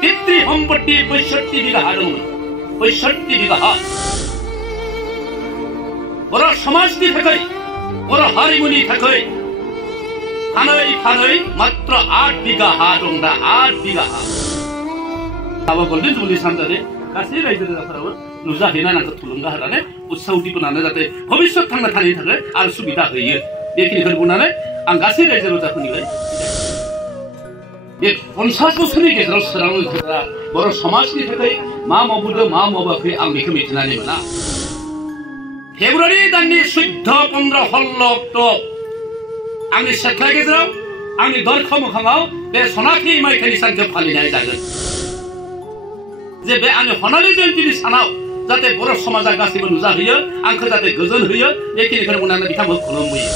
पितृ सम्पत्ति 65 बिघा हा दंमोन 65 बिघा हा बर' समाजनि थाखाय बर' हारिमुनि थाखाय फानै फानै मात्र 8 बिघा हा दं दा 8 बिघा हा आबा गोल्डेन जुबली सानजारे गासै रायजो राजाफोराबो नुजाहैना आंखौ थुलुंगा होनानै उत्साह दिबोनानै जाहाथे भबिष्यत थांना थानायनि थाखाय आरो सुबिदा होयो बेखिनिखौ बुंनानै आं गासै रायजो राजाफोरनिफ्राय बे 50 बोसोरनि गेजेराव सोरांनि खोथा बर' समाजनि थाखाय मा मावबोदों मा मावाखै आं बेखौ मिथिनानै मोना फेब्रुवारि दाननि 14, 15, 16 अक्ट' आंनि सेख्ला गेजेराव आंनि दरखं मोखाङाव बे सनाथि मायथाइनि सानखौ फालिनाय जागोन जे बे आंनि हनालि जयन्तीनि सानाव जाहाथे बर' समाजा गासैबो नुजाहैयो आंखौ जाहाथे गोजोन होयो बेखिनिखौ बुंनानै बिथांमोनखौ खुलुमबोयो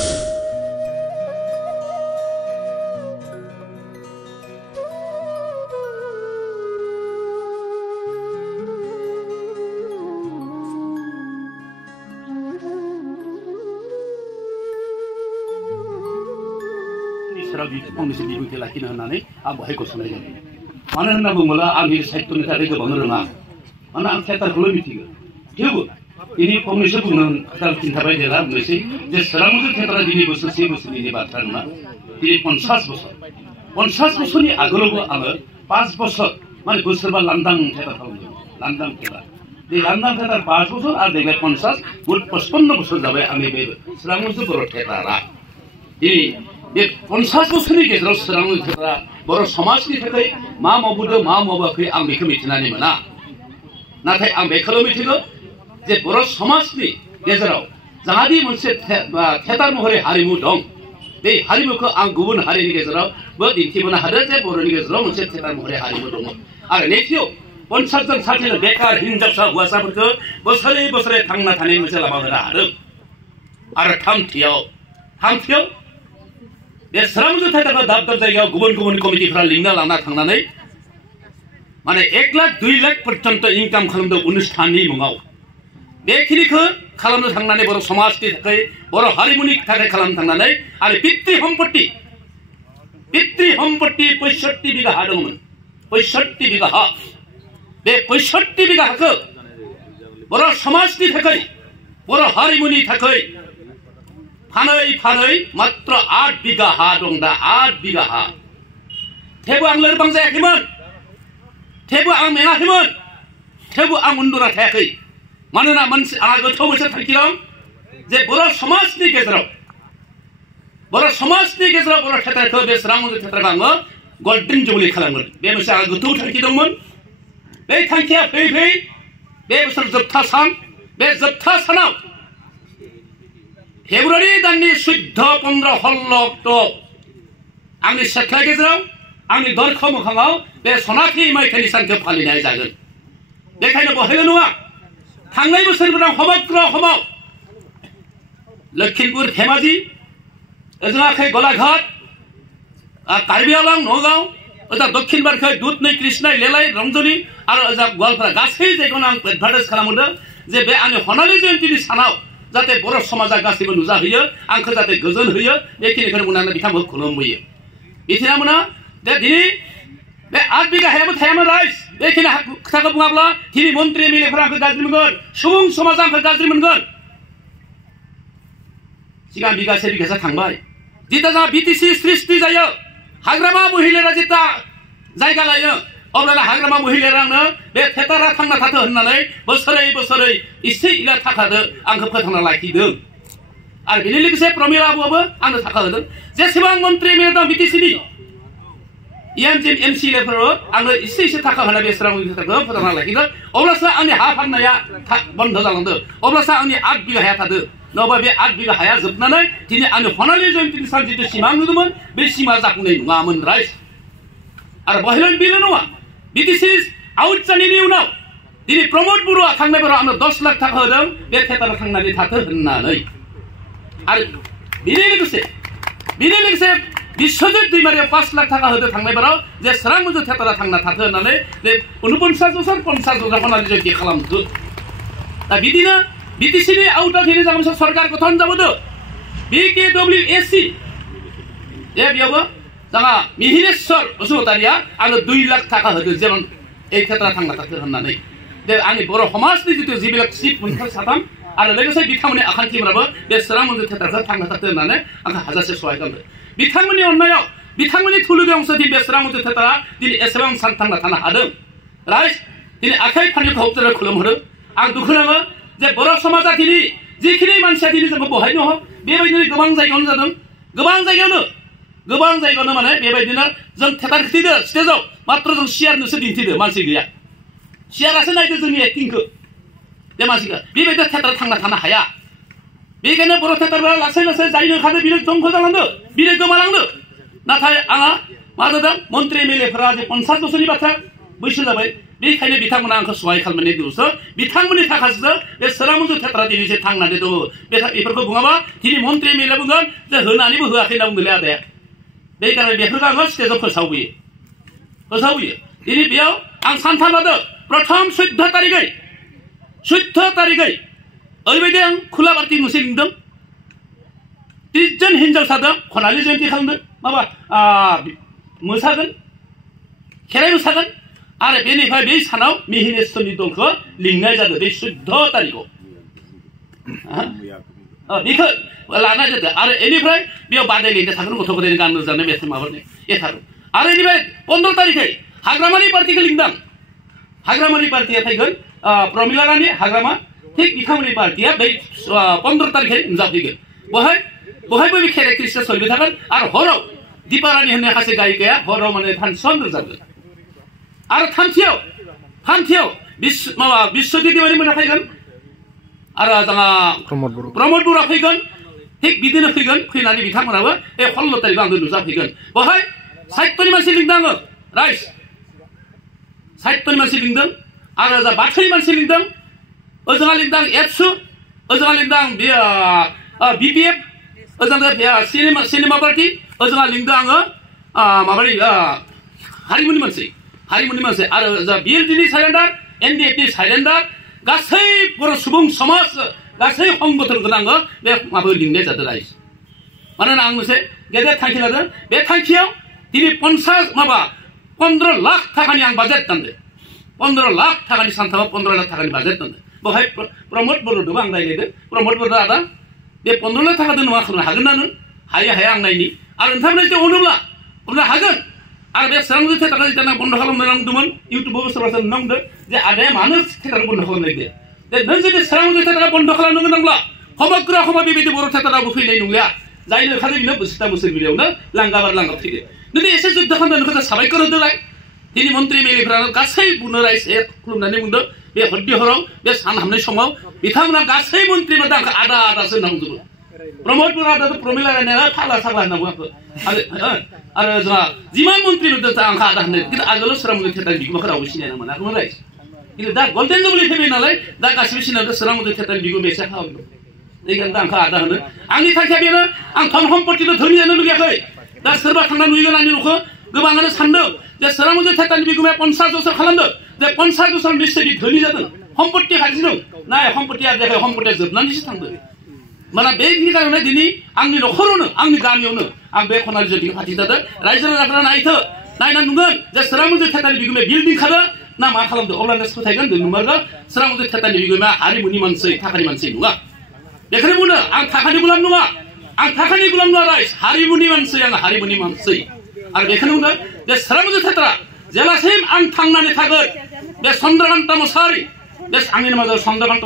फंनैसो बिबुंथि लाखिनो होननानै आं बेहाय गसंनाय जाबाय मानो होनना बुङोब्ला आंनि साहित्यनि थाखाय गोबां रोङा मानो आं थियेटारखौल' मिथिगौ थेवबो दिनै फंनैसो बुंनो खिन्थाबाय जेला बुंनोसै जे सोरांमोजो थियेटारा दिनै बोसोरसे बोसोरनि बाथ्रा नङा दिनै 50 बोसोर 50 बोसोरनि आगोलावबो आङो 5 बोसोर माने बोसोरबा लांदां थियेटार खालामदों लांदां थियेटार बे लांदां थियेटार 5 बोसोर आरो देग्लाय 50 मोट 55 बोसोर जाबाय आंनि बे सोरांमोजो बर' थियेटारा दिनै बे 50 बोसोरनि गेजेराव सोरांनि खोथा बर' समाजनि थाखाय मा मावबोदों मा मावाखै आं बेखौ मिथिनानै मोना नाथाय आं बेखौल' मिथिगौ जे बर' समाजनि गेजेराव जाहादि मोनसे थियेटार महरै हारिमु दं बे हारिमुखौ आं गुबुन हारिनि गेजेरावबो दिन्थिबोनो हादों जे बर'नि गेजेराव मोनसे थियेटार महरै हारिमु दङ आरो नैथियाव 50 जन 60 जन बेकार हिनजावसा हौवासाफोरखौ बोसोरै बोसोरै थांना थानायनि मोनसे लामा होनो हादों आरो थामथियाव बे सोरांमोजो थियेटारखौ दाब दाब जायगायाव गुबुन गुबुन कमिटिफोरा लिंना लाना थांनानै माने 1 लाख 2 लाख पर्यन्त इनकाम खालामदों अनुष्ठाननि मुङाव बेखिनिखौ खालामनो थांनानै बर' समाजनि थाखाय बर' हारिमुनि थाखाय खालामनो थांनानै आरो पितृ सम्पत्ति 65 बिघा हा दंमोन 65 बिघा हा बे 65 बिघा हाखौ बर' समाजनि थाखाय बर' हारिमुनि थाखाय फानै फानै मात्र 8 बिघा हा दं दा 8 बिघा हा थेवबो आं लोरबां जायाखैमोन थेवबो आं मेङाखैमोन थेवबो आं उन्दुना थायाखै मानोना आंहा गोथौ मोनसे थांखि दं जे बर' समाजनि गेजेराव बर' थियेटारखौ बे सोरांमोजो थियेटारखौ आङो गोल्डेन जुबली खालामगोन बे मोनसे आंहा गोथौ थांखि दंमोन बे थांखिया फैयै फैयै बे बोसोर जोबथा सान बे जोबथा सानाव फेब्रुवारि दाननि 14, 15, 16 अक्ट' आंनि सेख्ला गेजेराव आंनि दरखं मोखाङाव बे सनाथि मायथाइनि सानखौ फालिनाय जागोन बेखायनो बहायल' नङा थांनाय बोसोरफोराव समग्र समाव लखिमपुर धेमाजि ओजोंहाय गलाघाट कार्बि आलं नगाव ओजा दक्षिण भारतखै दुधनै कृष्णाय लेलाय रंजनी आरो ओजा गवालपारा गासै जायगायावनो आं एडभार्टाइज खालामदों जे बे आंनि हनालि जयन्तीनि सानाव जाहाथे बर' समाजा गासैबो नुजाहैयो आंखौ जाहाथे गोजोन होयो बेखिनिखौ बुंनानै बिथांमोनखौ खुलुमबोयो बिथांमोना दा दिनै बे 8 बिघा हायाबो थायामोन राइज बेखिनि खोथाखौ बुङाब्ला दिनै मन्त्रि एमएलएफोरा आंखौ गाज्रि मोनगोन सुबुं समाजा आंखौ गाज्रि मोनगोन सिगां बिगासे बिगासे थांबाय जिता जोंहा बिटिसि सृष्टि जायो हाग्रामा महिलारा जिता जायगा लायो अब्ला हाग्रामा महिलारानो बे थियेटारा थांना थाथो होननानै बोसोरै बोसोरै इसे इला थाखादो आंखौ फोथांना लाखिदों आरो बेनि लोगोसे प्रमिला बाबुआबो आंनो थाखा होदों जेसेबां मन्त्रि एमएलए दं बिटिसिनि एमजिएम एमसिएलएफोराबो आंनो इसे थाखा होना बे सोरांमोजो थियेटारखौ फोथांना लाखिदों अब्लासो आंनि हा फाननाया बन्द जालांदों अब्लासो आंनि 8 बिघा हाया थादों नङाबा बे 8 बिघा हाया जोबनानै दिनै आंनि हनालि जयन्तीनि सान जितु सिमां नुदोंमोन बे सिमा जाफुंनाय नङामोन राइज आरो बहायल' बेल' नङा बिटिसि आउट जानायनि उनाव दिनै प्रमद बरुवा थांनाय बाराव आंनो 10 लाख थाखा होदों बे थियेटाराव थांनानै थाथो होननानै आरो बेनि लोगोसे बिश्वजित दैमारिया 5 लाख थाखा होदों थांनाय बाराव जे सोरांमोजो थियेटारा थांना थाथो होननानै बे 49 बोसोर 50 बोसोर हनालि जयन्ती खालामदो दा बिदिनो बिटिसिनि आउटआव दिनै जों मोनसे सरकार गठन जाबोदों BKWSC बेयावबो जागा मिहिरेश्वर बसुमतारिया आंनो 2 लाख थाखा होदो जेमन এই ক্ষেত্রে थांना थाथो होननानै दे आंनि बर' समाजनि जितु जिबिलाक सिट मोनथार साथाम आरो लोगोसे बिथांमोननि आखान्थिफोराबो बे सोरां मन्दिर थियेटारखौ थांना थाथो होननानै आंखौ हाजासे सहाय खालामदों बिथांमोननि अननायाव बिथांमोननि थुलुगि अंशदि बे सोरां मन्दिर थियेटारा दिनै एसेबां सान थांना थानो हादों राइट दिनै आखाइ फारनैखौ हबथाना खुलुमहरो आं दुखु नाङो जे बर' समाजा दिनै जिखिनि मानसिया दिनै जोंखौ बहायनो हक बेबायदिनो गोबां जायगायावनो जादों गोबां जायगायावनो माने बेबायदिनो जों थियेटार खिथिदो स्टेजाव मात्र जों सियारनोसो दिन्थिदो मानसि गैया सियारासो नायदो जोंनि एक्टिंखौ बे मानसिखौ बेबायदि थियेटार थांना थानो हाया बेखायनो बर' थियेटारफोरा लासै लासै जायनो ओंखारदो बिनो दंख जालांदो बिनो गोमालांदो नाथाय आंहा मा जादों मन्त्रि एमएलएफोरा जे 50 बोसोरनि बाथ्रा बैसो जाबाय बेखायनो बिथांमोना आंखौ सहाय खालामनानै दिनैसो बिथांमोननि थाखायसो बे सोरां मन्दिर थियेटारा दिनैसो थांनानै दङ बेफोरखौ बुङाबा दिनै मन्त्रि एमएलए बुंगोन जे होनानैबो होआखै होनना बुंदोंलै आदाया बेखायनो बेफोरखौ आङो स्टेजाव फोसावबोयो दिनै बेयाव आं सानथाम लादों प्रथम 14 तारिखै ओरैबायदि आं खुला बार्टि मोनसे लिंदों 30 जन हिनजावसादों खनालि जयन्ति खालामदों माबा मोसागोन खेराइ मोसागोन आरो बेनिफ्राय बे सानाव मिहिनेश्वरनि दलखौ लिंनाय जादों बे 14 तारिखआव बेखौ लानाय जादों आरो बेनिफ्राय बेयाव बादायलायनाय थागोन गथ' गथायनि गान रोजाबनाय मेथाइ माबानाय एथागोन आरो बेनिफ्राय 15 तारिखै हाग्रामानि पार्टिखौ लिंदां हाग्रामानि पार्टिया फैगोन प्रमिला रानी हाग्रामा थिग बिथांमोननि पार्टिया बै 15 तारिखै नुजाफैगोन बहायबो बे केरेक्टारिस्टिक सोलिबाय थागोन आरो हराव दीपा रानी होननाय सासे गायिकाया हराव माने फांसन रोजाबगोन आरो थामथियाव माबा बिश्वजित देवारी मोना फैगोन आरो जोंहा प्रमद बरा फैगोन थिग बिदिनो फैनानै बिथांमोनाबो बे 16 तारिखआव आंनो नुजाफैगोन बहाय साहित्यनि मानसि लिंदों आङो राइस साहित्यनि मानसि लिंदों आरो जा बाथौनि मानसि लिंदों ओजोंहा लिंदों एबसु ओजोंहा लिंदों बिपिएफ ओजोंहा सिनेमा पार्टि ओजोंहा लिंदों आङो माबानि हारिमुनि मानसि आरो जा बिएलडिनि साइलेन्डार एनडिएफनि साइलेन्डार गासै बर' सुबुं समाज गासै संगठनखौनो आङो बे माबायाव लिंनाय जादों राइस मानोना आं मोनसे गेदेर थांखि लादों बे थांखियाव दिनै 15 लाख थाखानि आं बाजेट दानदों 15 लाख थाखानि सानथामाव 15 लाख थाखानि बाजेट दानदों बेवहाय प्रमद बर'दोंबो आं रायज्लायदों प्रमद बर' आदा बे 15 लाख थाखाजों मा खालामनो हागोन ना नों हाया आं नायनि आरो नोंथांमोना जुदि अनोब्ला अब्ला हागोन आरो बे सोरां मन्दिर थियेटारखौ जेब्ला बन्द खालामनो नांदोंमोन इउटुबाव सोरबा सोरबा नुदों जे आदाया मानो थियेटारखौ बन्द खालामनाय गैया जे नों जुदि सोरां मन्दिर थियेटारखौ बन्द खालामनो गोनांब्ला समग्र बेबायदि बर' थियेटाराबो फैनाय नंलिया जायनो ओंखारदों बेनो बोसोरबिलियावनो लांगाबार थैदो दिनै एसे जुद्ध खालामनो साबायखर होदोलाय दिनै मन्त्रि एमएलएफोरा गासै बुंनो राइस खुलुमनानै बुंदों बे हरदि हराव बे सान हाबनाय समाव बिथांमोना गासै मन्त्रिफोरा आंखौ आदासो नांजोबो प्रमद बर' आदा प्रमिला रानीया फाग्ला साग्ला होनना बुङो आरो जोंहा जिमान मन्त्रि नुदों आंखौ आदा होननाय खिन्थु आगोलाव सोरां मन्दिर थियेटारनि बिगोमाखौ रावबो सिनायनो मोनाखैमोन राइस खिन्थु दा गल्डेन जुबलि फैबाय नालाय दा गासिबो सिनायदों सोरां मन्दिर थियेटारनि बिगोमाया एसे खालामदों बेखायनो आंखौ आदा होनो आंनि थांखिया बेनो आं धन सम्पतिल' धोनि जानो लुगैयाखै दा सोरबा थांना नुहैगोन आंनि न'खौ गोबाङानो सानदों जे सोरां मन्दिर थियेटारनि बिगोमाया 50 बोसोर खालामदों जे 50 बोसोर निश्चय धोनि जादों सम्पति खाथिदों नाय सम्पतिया जायाखै सम्पतिया जोबनानैसो थांदों माने बेनि कारणे दिनै आंनि न'खरावनो आंनि गामियावनो आं बे खनालि जयन्तिखौ फाथिजादों रायजो राजाफोरा नायना नुगोन जे सोरां मन्दिर थियेटारनि बिगोमाया बिल्डिं खादों ना मा खालामदों अब्लानो फोथायगोन नुमारगोन सोरां मन्दिर थियेटारनि बिगोमाया हारिमुनि मानसि थाखानि मानसि नङा बेखायनो बुङो आं थाखानि गुलाम नङा राइस हारिमुनि मानसि आं हारिमुनि मानसि आरो बेखायनो बुङो जे सोरां मन्दिर थियेटारा जेलासिम आं थांनानै थागोन बे चन्द्रकान्त मोसाहारि बे आंनि नामा चन्द्रकान्त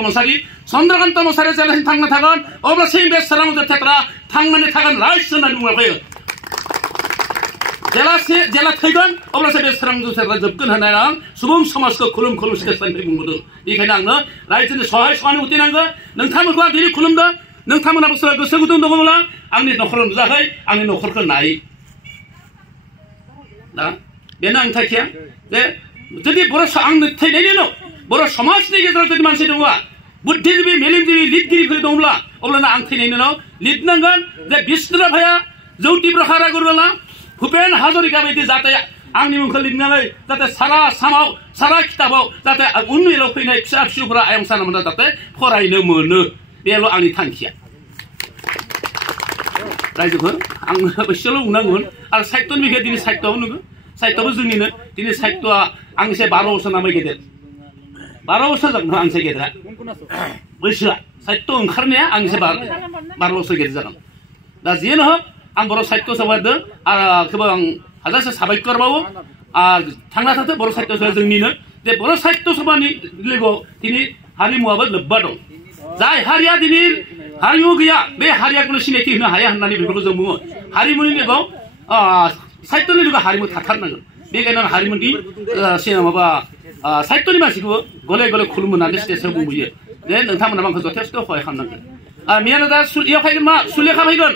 मोसाहारिया जेलासिम थांना थागोन अब्लासिम बे सोरां मन्दिर थियेटारा थांनानै थागोन राइस होननानै बुंलांखायो जेला थैगोन अब्लासो बे सोरां मन्दिर थियेटारा जोबगोन होननानै आं सुबुं समाजखौ खुलुम स्टेजनिफ्राय बुंबोदों बेखायनो आंनो रायजोनि सहानुभुति नांगौ नोंथांमोनखौ आं दिनै खुलुमदों नोंथांमोनाबो सोरबा गोसो गुदुं दङब्ला आंनि न'खराव नुजाखै आंनि न'खरखौ नाय दा बेनो आंनि थांखिया जे जुदि आंनि थैनायनि उनाव बर' समाजनि गेजेराव जुदि मानसि दङबा बुद्धिजिबि मेलेमजिबि लिरगिरिफोर दंब्ला अब्लाना आं थैनायनि उनाव लिरनांगोन जे बिष्णुराव भाया ज्योति प्रसाद आगरवाला भुपेन हाजरिका बायदि जाहाथे आंनि मुंखौ लिरनानै जाहाथे सारा खिताबाव जाहाथे उननियाव फैनाय फिसा फिसौफोरा आयं सानमोना जाहाथे फरायनो मोनो बेल' आंनि थांखिया रायजोखौ आं एसेल' बुंनांगोन आरो साहित्यनि बिखय दिनै साहित्यआव नोङो साहित्यआबो जोंनिनो दिनै साहित्यआ आंनिसाय 12 बोसोर नामै गेदेर 12 बोसोर जागोन आंनिसाय गेदेरा बैसोआ साहित्य ओंखारनाया आंनिसाय 12 बोसोर गेदेर जागोन दा जियानो हक आं बर' साहित्य सभादों गोबां हाजारसे साबायखर बावो आरो थांना थाथों बर' साहित्य सभा जोंनिनो जे बर' साहित्य सभानि लोगोआव दिनै हारिमुआबो लोब्बा दं जाय हारिया दिनै हारिमु गैया बे हारियाखौनो सिनायथि होनो हाया होननानै बेफोरखौ जों बुङो हारिमुनि लोगोआव साहित्यनि लोगोआव हारिमु थाथारनांगोन बेखायनो हारिमुनि माबा साहित्यनि मानसिखौ गले गले खुलुमो होननानै स्टेजआव बुंबोयो जे नोंथांमोना आंखौ जथेस्थ' सहाय खालामनांगोन मियानो दा इयाव फैगोन मा सुलेखा फैगोन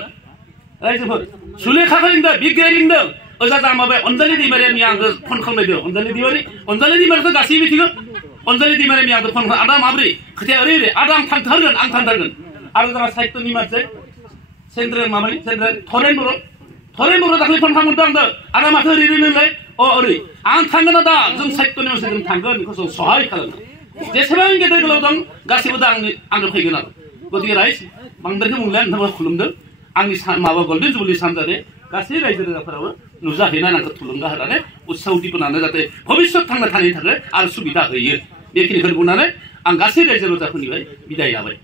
रायजोफोर सुलेखा फैदों बिग्राय लिंदों ओजा दा माबाय अनजालि दैमारिया आंखौ फन खालामनायदों अनजालि दैमारिखौ गासैबो मिथिगौ अनजालि दैमारिया आंखौ फन खालाम आदा माब्रै खोथाया ओरै आदा आं थांथारगोन आरो जोंहा साहित्यनि मानसि सेन्ट्रेल माबानि सेन्ट्रेल थरेन बर' दाखालि फन खालामदों आंदों आदा माथो ओरै नोंलाय ओरै आं थांगोन दा जों साहित्यनि मानसि जों थांगोन बेखौ जों सहाय खालामगोन जेसेबां गेदेर गोलाव दं गासैबो दा आंनो फैगोन आरो गतिके राइज बांद्रायखौ बुंला नोंथांमोना खुलुमदों आंनि माबा गल्डेन जुबलि सानजारे गासै रायजो राजाफोराबो नुजाहैनानै आंखौ थुलुंगा होनानै उत्साह उद्दीपनानै जाहाथे भबिष्यत थांना थानायनि थाखाय आरो सुबिदा होयो बेखिनिखौ बुंनानै आं गासै रायजो राजाफोरनिफ्राय बिदाय लाबाय